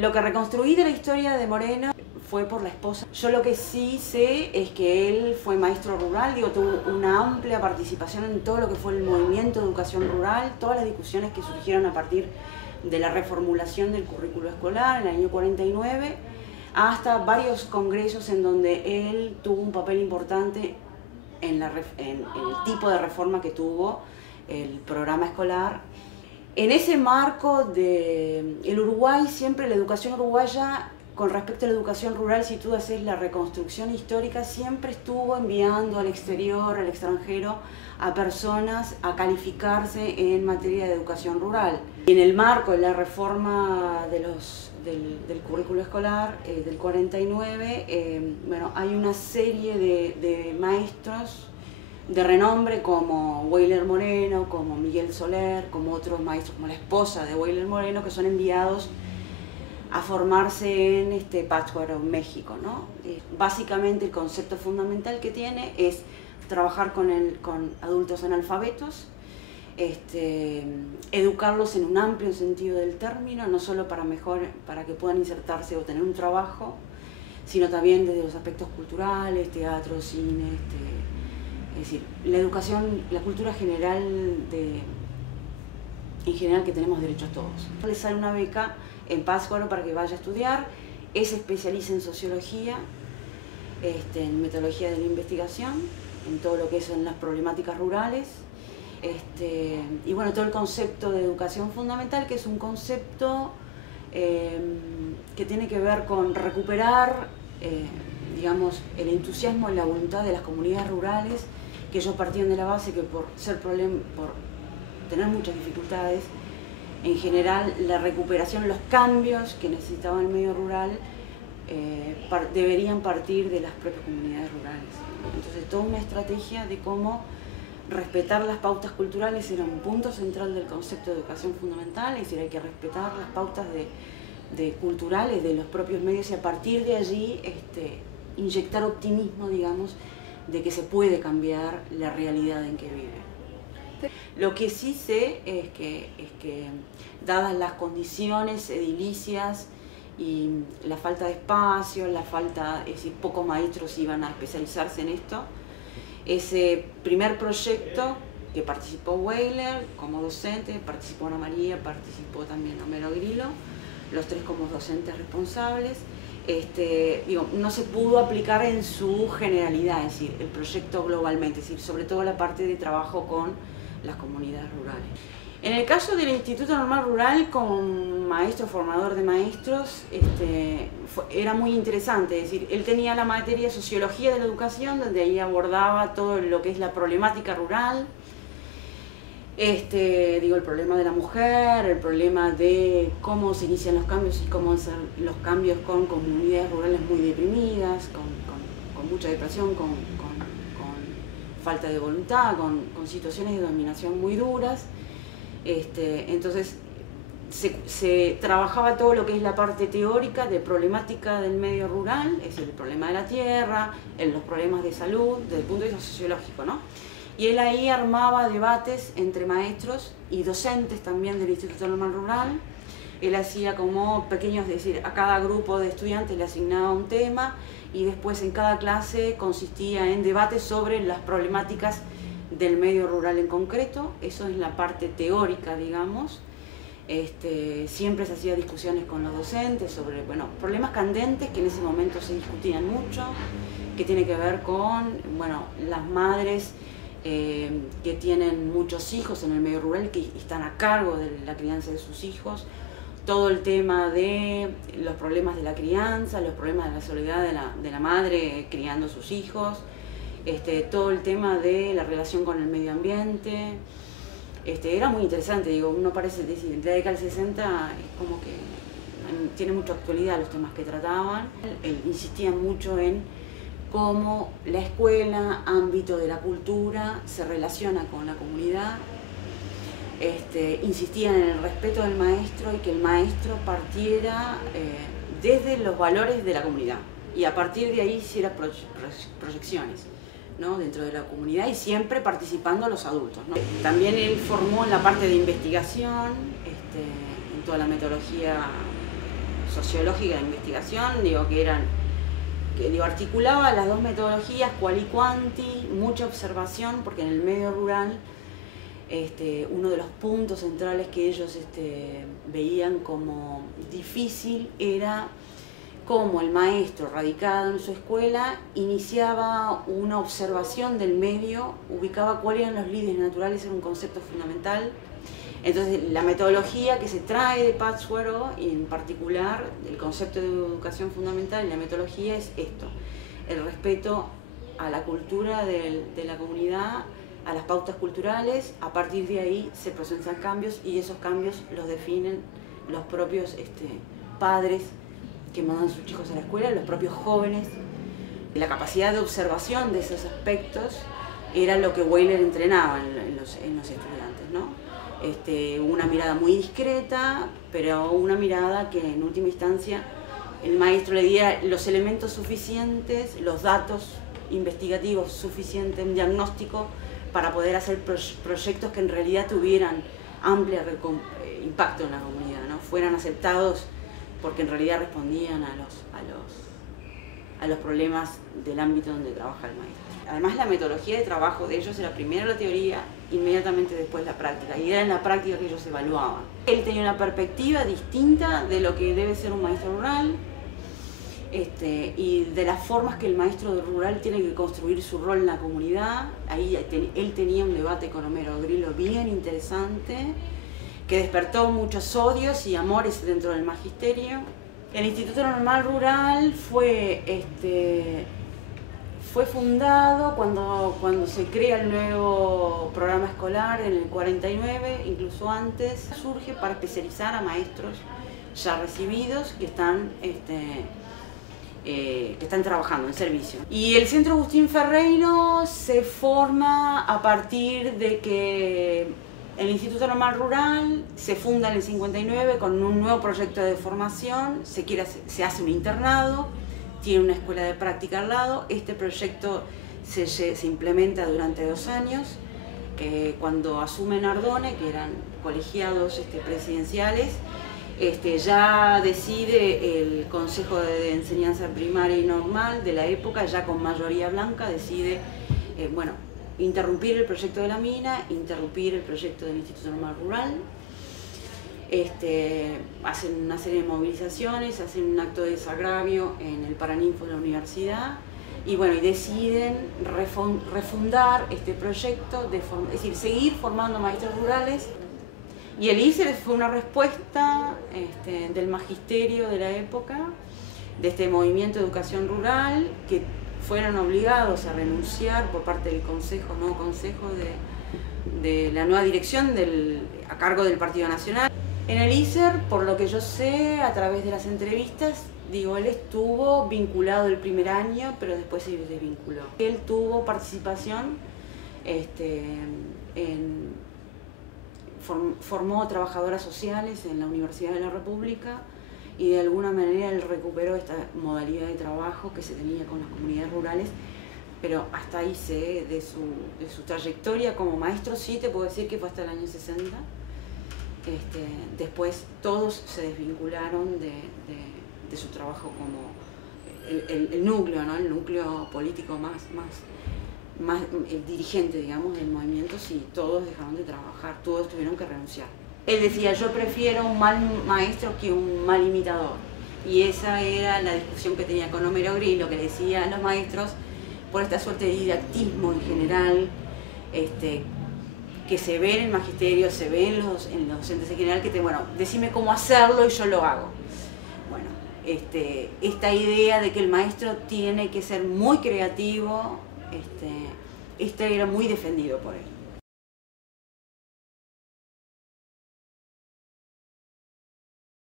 Lo que reconstruí de la historia de Moreno fue por la esposa. Yo lo que sí sé es que él fue maestro rural, digo, tuvo una amplia participación en todo lo que fue el movimiento de educación rural, todas las discusiones que surgieron a partir de la reformulación del currículo escolar en el año 49, hasta varios congresos en donde él tuvo un papel importante en el tipo de reforma que tuvo el programa escolar. En ese marco del Uruguay, siempre la educación uruguaya, con respecto a la educación rural, si tú haces la reconstrucción histórica, siempre estuvo enviando al exterior, al extranjero, a personas a calificarse en materia de educación rural. Y en el marco de la reforma del currículo escolar del 49, bueno, hay una serie de maestros de renombre como Weyler Moreno, como Miguel Soler, como otros maestros, como la esposa de Weyler Moreno, que son enviados a formarse en Pátzcuaro, México, ¿no? Básicamente el concepto fundamental que tiene es trabajar con adultos analfabetos, educarlos en un amplio sentido del término, no solo para que puedan insertarse o tener un trabajo, sino también desde los aspectos culturales, teatro, cine, es decir, la educación, la cultura general en general que tenemos derecho a todos. Le sale una beca en Pátzcuaro para que vaya a estudiar, se especializa en sociología, en metodología de la investigación, en todo lo que son las problemáticas rurales, y bueno, todo el concepto de educación fundamental, que es un concepto que tiene que ver con recuperar, digamos, el entusiasmo y la voluntad de las comunidades rurales, que ellos partían de la base que por tener muchas dificultades, en general la recuperación, los cambios que necesitaba el medio rural deberían partir de las propias comunidades rurales. Entonces toda una estrategia de cómo respetar las pautas culturales era un punto central del concepto de educación fundamental, es decir, hay que respetar las pautas culturales de los propios medios y a partir de allí inyectar optimismo, digamos, de que se puede cambiar la realidad en que vive. Lo que sí sé es que dadas las condiciones edilicias y la falta de espacio, es decir, pocos maestros iban a especializarse en esto, ese primer proyecto que participó Weyler como docente, participó Ana María, participó también Homero Grillo, los tres como docentes responsables, no se pudo aplicar en su generalidad, es decir, el proyecto globalmente, es decir, sobre todo la parte de trabajo con las comunidades rurales. En el caso del Instituto Normal Rural, como maestro formador de maestros, era muy interesante, es decir, él tenía la materia Sociología de la Educación, donde ahí abordaba todo lo que es la problemática rural, el problema de la mujer, el problema de cómo se inician los cambios y cómo hacer los cambios con comunidades rurales muy deprimidas, con mucha depresión, con falta de voluntad, con situaciones de dominación muy duras. Entonces se trabajaba todo lo que es la parte teórica de problemática del medio rural, es decir, el problema de la tierra, los problemas de salud, desde el punto de vista sociológico, ¿no? Y él ahí armaba debates entre maestros y docentes también del Instituto Normal Rural. Él hacía como pequeños, es decir, a cada grupo de estudiantes le asignaba un tema y después en cada clase consistía en debates sobre las problemáticas del medio rural en concreto. Eso es la parte teórica, digamos. Siempre se hacía discusiones con los docentes sobre problemas candentes que en ese momento se discutían mucho, que tiene que ver con las madres que tienen muchos hijos en el medio rural, que están a cargo de la crianza de sus hijos, todo el tema de los problemas de la crianza, los problemas de la soledad de la madre criando a sus hijos, todo el tema de la relación con el medio ambiente. Era muy interesante, digo, uno parece decir, en la década del 60 es como que tiene mucha actualidad los temas que trataban. Él insistía mucho en cómo la escuela, ámbito de la cultura, se relaciona con la comunidad. Insistía en el respeto del maestro y que el maestro partiera desde los valores de la comunidad y a partir de ahí hiciera proyecciones, ¿no?, dentro de la comunidad y siempre participando los adultos, ¿no? También él formó en la parte de investigación, en toda la metodología sociológica de investigación, que articulaba las dos metodologías, qual y quanti, mucha observación, porque en el medio rural uno de los puntos centrales que ellos veían como difícil era cómo el maestro, radicado en su escuela, iniciaba una observación del medio, ubicaba cuáles eran los líderes naturales, era un concepto fundamental. Entonces, la metodología que se trae de Pátzcuaro, y en particular el concepto de educación fundamental y la metodología, es esto: el respeto a la cultura de la comunidad, a las pautas culturales. A partir de ahí se procesan cambios, y esos cambios los definen los propios padres que mandan a sus hijos a la escuela, los propios jóvenes. La capacidad de observación de esos aspectos era lo que Weyler entrenaba en los estudiantes, ¿no? Una mirada muy discreta, pero una mirada que en última instancia el maestro le diera los elementos suficientes, los datos investigativos suficientes, un diagnóstico para poder hacer proyectos que en realidad tuvieran amplio impacto en la comunidad, ¿no? Fueran aceptados porque en realidad respondían a los problemas del ámbito donde trabaja el maestro. Además, la metodología de trabajo de ellos era primero la teoría, inmediatamente después la práctica, y era en la práctica que ellos evaluaban. Él tenía una perspectiva distinta de lo que debe ser un maestro rural, y de las formas que el maestro rural tiene que construir su rol en la comunidad. Ahí él tenía un debate con Homero Grillo bien interesante, que despertó muchos odios y amores dentro del magisterio. El Instituto Normal Rural fue fundado cuando se crea el nuevo programa escolar en el 49, incluso antes. Surge para especializar a maestros ya recibidos que están trabajando en servicio. Y el Centro Agustín Ferreiro se forma a partir de que el Instituto Normal Rural se funda en el 59 con un nuevo proyecto de formación, se hace un internado, tiene una escuela de práctica al lado. Este proyecto se implementa durante 2 años. Cuando asume Nardone, que eran colegiados presidenciales, ya decide el Consejo de Enseñanza Primaria y Normal de la época, ya con mayoría blanca, decide interrumpir el proyecto de la mina, interrumpir el proyecto del Instituto Normal Rural. Hacen una serie de movilizaciones, hacen un acto de desagravio en el Paraninfo de la universidad, y deciden refundar este proyecto, es decir, seguir formando maestros rurales. Y el ISER fue una respuesta del magisterio de la época, de este movimiento de educación rural, que fueron obligados a renunciar por parte del nuevo consejo de la nueva dirección a cargo del Partido Nacional. En el ISER, por lo que yo sé, a través de las entrevistas, él estuvo vinculado el primer año, pero después se desvinculó. Él tuvo participación, formó trabajadoras sociales en la Universidad de la República, y de alguna manera él recuperó esta modalidad de trabajo que se tenía con las comunidades rurales, pero hasta ahí sé de su trayectoria como maestro. Sí te puedo decir que fue hasta el año 60. Después todos se desvincularon de su trabajo como el núcleo, ¿no? El núcleo político más el dirigente, digamos, del movimiento. Sí, todos dejaron de trabajar, todos tuvieron que renunciar. Él decía: yo prefiero un mal maestro que un mal imitador. Y esa era la discusión que tenía con Homero Grillo, que le decía a los maestros, por esta suerte de didactismo en general, que se ve en el magisterio, se ve en los docentes en general, que decime cómo hacerlo y yo lo hago. Esta idea de que el maestro tiene que ser muy creativo, era muy defendido por él.